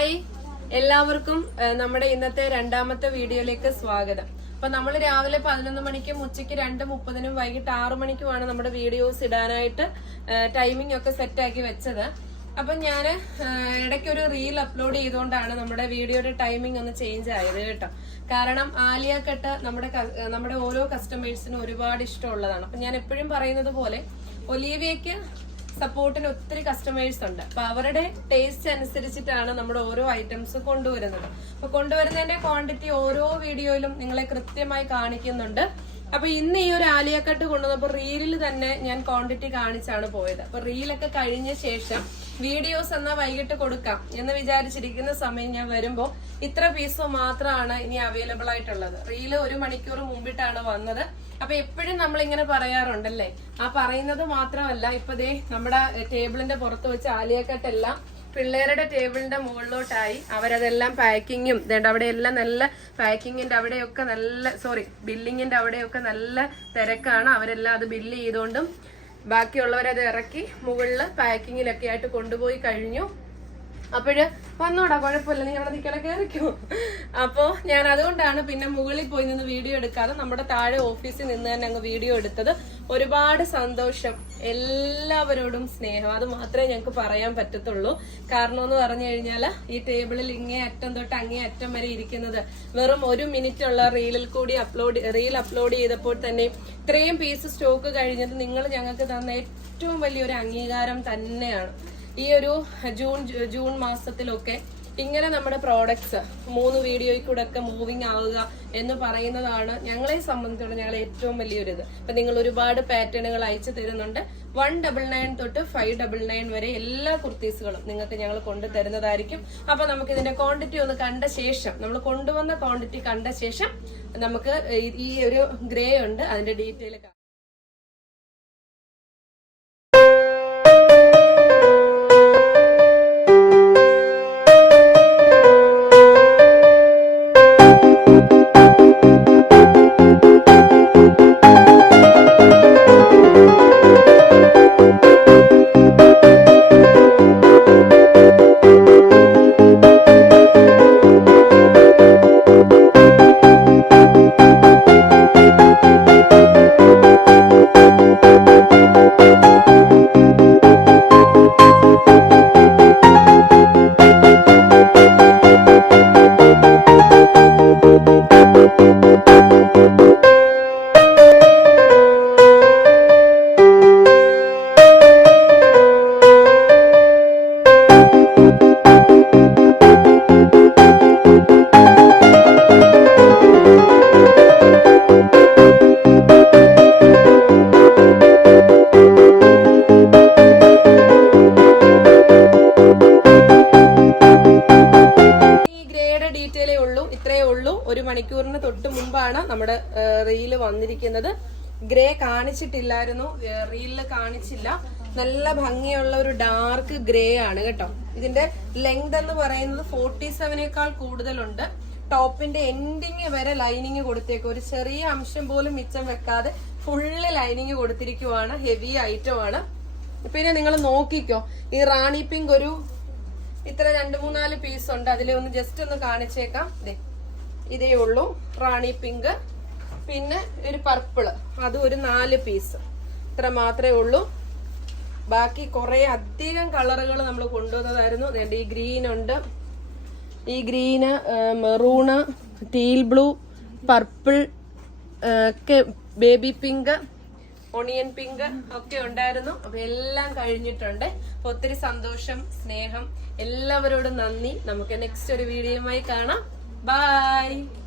Hi. എല്ലാവർക്കും നമ്മുടെ ഇന്നത്തെ രണ്ടാമത്തെ വീഡിയോയിലേക്ക് സ്വാഗതം. അപ്പൊ നമ്മൾ രാവിലെ പതിനൊന്ന് മണിക്കും ഉച്ചയ്ക്ക് രണ്ട് മുപ്പതിനും വൈകിട്ട് ആറു മണിക്കുമാണ് നമ്മുടെ വീഡിയോസ് ഇടാനായിട്ട് ടൈമിംഗ് ഒക്കെ സെറ്റ് ആക്കി വെച്ചത്. അപ്പൊ ഞാൻ ഇടയ്ക്ക് ഒരു റീൽ അപ്ലോഡ് ചെയ്തുകൊണ്ടാണ് നമ്മുടെ വീഡിയോയുടെ ടൈമിംഗ് ഒന്ന് ചേഞ്ച് ആയത് കേട്ടോ. കാരണം ആലിയ കട്ട് നമ്മുടെ നമ്മുടെ ഓരോ കസ്റ്റമേഴ്സിനും ഒരുപാട് ഇഷ്ടമുള്ളതാണ്. അപ്പൊ ഞാൻ എപ്പോഴും പറയുന്നത് പോലെ ഒലീവിയയ്ക്ക് സപ്പോർട്ടിന് ഒത്തിരി കസ്റ്റമേഴ്സ് ഉണ്ട്. അപ്പൊ അവരുടെ ടേസ്റ്റ് അനുസരിച്ചിട്ടാണ് നമ്മുടെ ഓരോ ഐറ്റംസ് കൊണ്ടുവരുന്നത്. അപ്പൊ കൊണ്ടുവരുന്നതിന്റെ ക്വാണ്ടിറ്റി ഓരോ വീഡിയോയിലും നിങ്ങളെ കൃത്യമായി കാണിക്കുന്നുണ്ട്. അപ്പൊ ഇന്ന് ഈ ഒരു ആലിയക്കട്ട് കൊണ്ടുവന്നപ്പോ റീലിൽ തന്നെ ഞാൻ ക്വാണ്ടിറ്റി കാണിച്ചാണ് പോയത്. അപ്പൊ റീലൊക്കെ കഴിഞ്ഞ ശേഷം വീഡിയോസ് എന്നാ വൈകിട്ട് കൊടുക്കാം എന്ന് വിചാരിച്ചിരിക്കുന്ന സമയം ഞാൻ വരുമ്പോ ഇത്ര പീസ് മാത്രമാണ് ഇനി അവൈലബിൾ ആയിട്ടുള്ളത്. റീൽ ഒരു മണിക്കൂർ മുമ്പിട്ടാണ് വന്നത്. അപ്പൊ എപ്പോഴും നമ്മൾ ഇങ്ങനെ പറയാറുണ്ടല്ലേ? ആ പറയുന്നത് മാത്രമല്ല ഇപ്പൊ ദേ നമ്മുടെ ടേബിളിന്റെ പുറത്ത് വെച്ച് ആലിയക്കെട്ടെല്ലാം പിള്ളേരുടെ ടേബിളിന്റെ മുകളിലോട്ടായി അവരതെല്ലാം പാക്കിങ്ങും. ദേണ്ട അവിടെ എല്ലാം നല്ല പാക്കിങ്ങിന്റെ അവിടെയൊക്കെ നല്ല സോറി ബില്ലിങ്ങിന്റെ അവിടെയൊക്കെ നല്ല തിരക്കാണ്. അവരെല്ലാം അത് ബില്ല് ചെയ്തുകൊണ്ടും ബാക്കിയുള്ളവരത് ഇറക്കി മുകളിൽ പാക്കിങ്ങിലൊക്കെ ആയിട്ട് കൊണ്ടുപോയി കഴിഞ്ഞു. അപ്പോഴ് വന്നോടാ കുഴപ്പമില്ല നീ അവിടെ നിൽക്കണ കയറിക്കോ അപ്പോൾ ഞാൻ അതുകൊണ്ടാണ് പിന്നെ മുകളിൽ പോയി നിന്ന് വീഡിയോ എടുക്കാതെ നമ്മുടെ താഴെ ഓഫീസിൽ നിന്ന് തന്നെ അങ്ങ് വീഡിയോ എടുത്തത്. ഒരുപാട് സന്തോഷം എല്ലാവരോടും സ്നേഹം. അത് മാത്രമേ ഞങ്ങൾക്ക് പറയാൻ പറ്റത്തുള്ളൂ. കാരണം എന്ന് പറഞ്ഞു കഴിഞ്ഞാൽ ഈ ടേബിളിൽ ഇങ്ങേ അറ്റം തൊട്ട് അങ്ങേ അറ്റം വരെ ഇരിക്കുന്നത് വെറും ഒരു മിനിറ്റ് ഉള്ള റീലിൽ കൂടി അപ്ലോഡ് റീൽ അപ്ലോഡ് ചെയ്തപ്പോൾ തന്നെ ഇത്രയും പീസ് സ്റ്റോക്ക് കഴിഞ്ഞത് നിങ്ങൾ ഞങ്ങൾക്ക് തന്ന ഏറ്റവും വലിയൊരു അംഗീകാരം തന്നെയാണ്. ഈ ഒരു ജൂൺ ജൂൺ മാസത്തിലൊക്കെ ഇങ്ങനെ നമ്മുടെ പ്രോഡക്ട്സ് മൂന്ന് വീഡിയോയിൽ കൂടെ ഒക്കെ മൂവിങ് ആവുക എന്ന് പറയുന്നതാണ് ഞങ്ങളെ സംബന്ധിച്ചിടത്തോളം ഞങ്ങളെ ഏറ്റവും വലിയൊരു ഇത് അപ്പൊ നിങ്ങൾ ഒരുപാട് പാറ്റേണുകൾ അയച്ചു തരുന്നുണ്ട്. വൺ ഡബിൾ നയൻ തൊട്ട് ഫൈവ് ഡബിൾ നയൻ വരെ എല്ലാ കുർത്തീസുകളും നിങ്ങൾക്ക് ഞങ്ങൾ കൊണ്ടു തരുന്നതായിരിക്കും. അപ്പൊ നമുക്ക് ഇതിന്റെ ക്വാണ്ടിറ്റി ഒന്ന് കണ്ട ശേഷം നമ്മൾ കൊണ്ടുവന്ന ക്വാണ്ടിറ്റി കണ്ട ശേഷം നമുക്ക് ഈ- ഒരു ഗ്രേ ഉണ്ട്. അതിന്റെ ഡീറ്റെയിൽ മണിക്കൂറിന് തൊട്ട് മുമ്പാണ് നമ്മുടെ റീൽ വന്നിരിക്കുന്നത്. ഗ്രേ കാണിച്ചിട്ടില്ലായിരുന്നു. റീലിൽ കാണിച്ചില്ല. നല്ല ഭംഗിയുള്ള ഒരു ഡാർക്ക് ഗ്രേ ആണ് കേട്ടോ. ഇതിന്റെ ലെങ്ത് എന്ന് പറയുന്നത് ഫോർട്ടി സെവനേക്കാൾ കൂടുതലുണ്ട്. ടോപ്പിന്റെ എൻഡിങ് വരെ ലൈനിങ് കൊടുത്തേക്കും. ഒരു ചെറിയ അംശം പോലും മിച്ചം വെക്കാതെ ഫുള്ള് ലൈനിങ് കൊടുത്തിരിക്കുവാണ്. ഹെവി ഐറ്റം ആണ്. പിന്നെ നിങ്ങൾ നോക്കിക്കോ. ഈ റാണി പിങ്ക് ഒരു ഇത്ര രണ്ട് മൂന്നാൽ പീസ് ഉണ്ട്. അതിലെ ഒന്ന് ജസ്റ്റ് ഒന്ന് കാണിച്ചേക്കാം. ദേ ഇതേ ഉള്ളൂ. റാണി പിങ്ക്. പിന്നെ ഒരു പർപ്പിൾ. അത് ഒരു നാല് പീസ്. ഇത്ര മാത്രമേ ഉള്ളൂ. ബാക്കി കുറേ അധികം കളറുകൾ നമ്മൾ കൊണ്ടുവന്നതായിരുന്നു. ദേ ഈ ഗ്രീൻ ഉണ്ട്. ഈ green maroon teal blue purple ഒക്കെ ബേബി പിങ്ക് ഒണിയൻ പിങ്ക് ഒക്കെ ഉണ്ടായിരുന്നു. അപ്പൊ എല്ലാം കഴിഞ്ഞിട്ടുണ്ട്. ഒത്തിരി സന്തോഷം സ്നേഹം. എല്ലാവരോടും നന്ദി. നമുക്ക് നെക്സ്റ്റ് ഒരു വീഡിയോയുമായി കാണാം. Bye!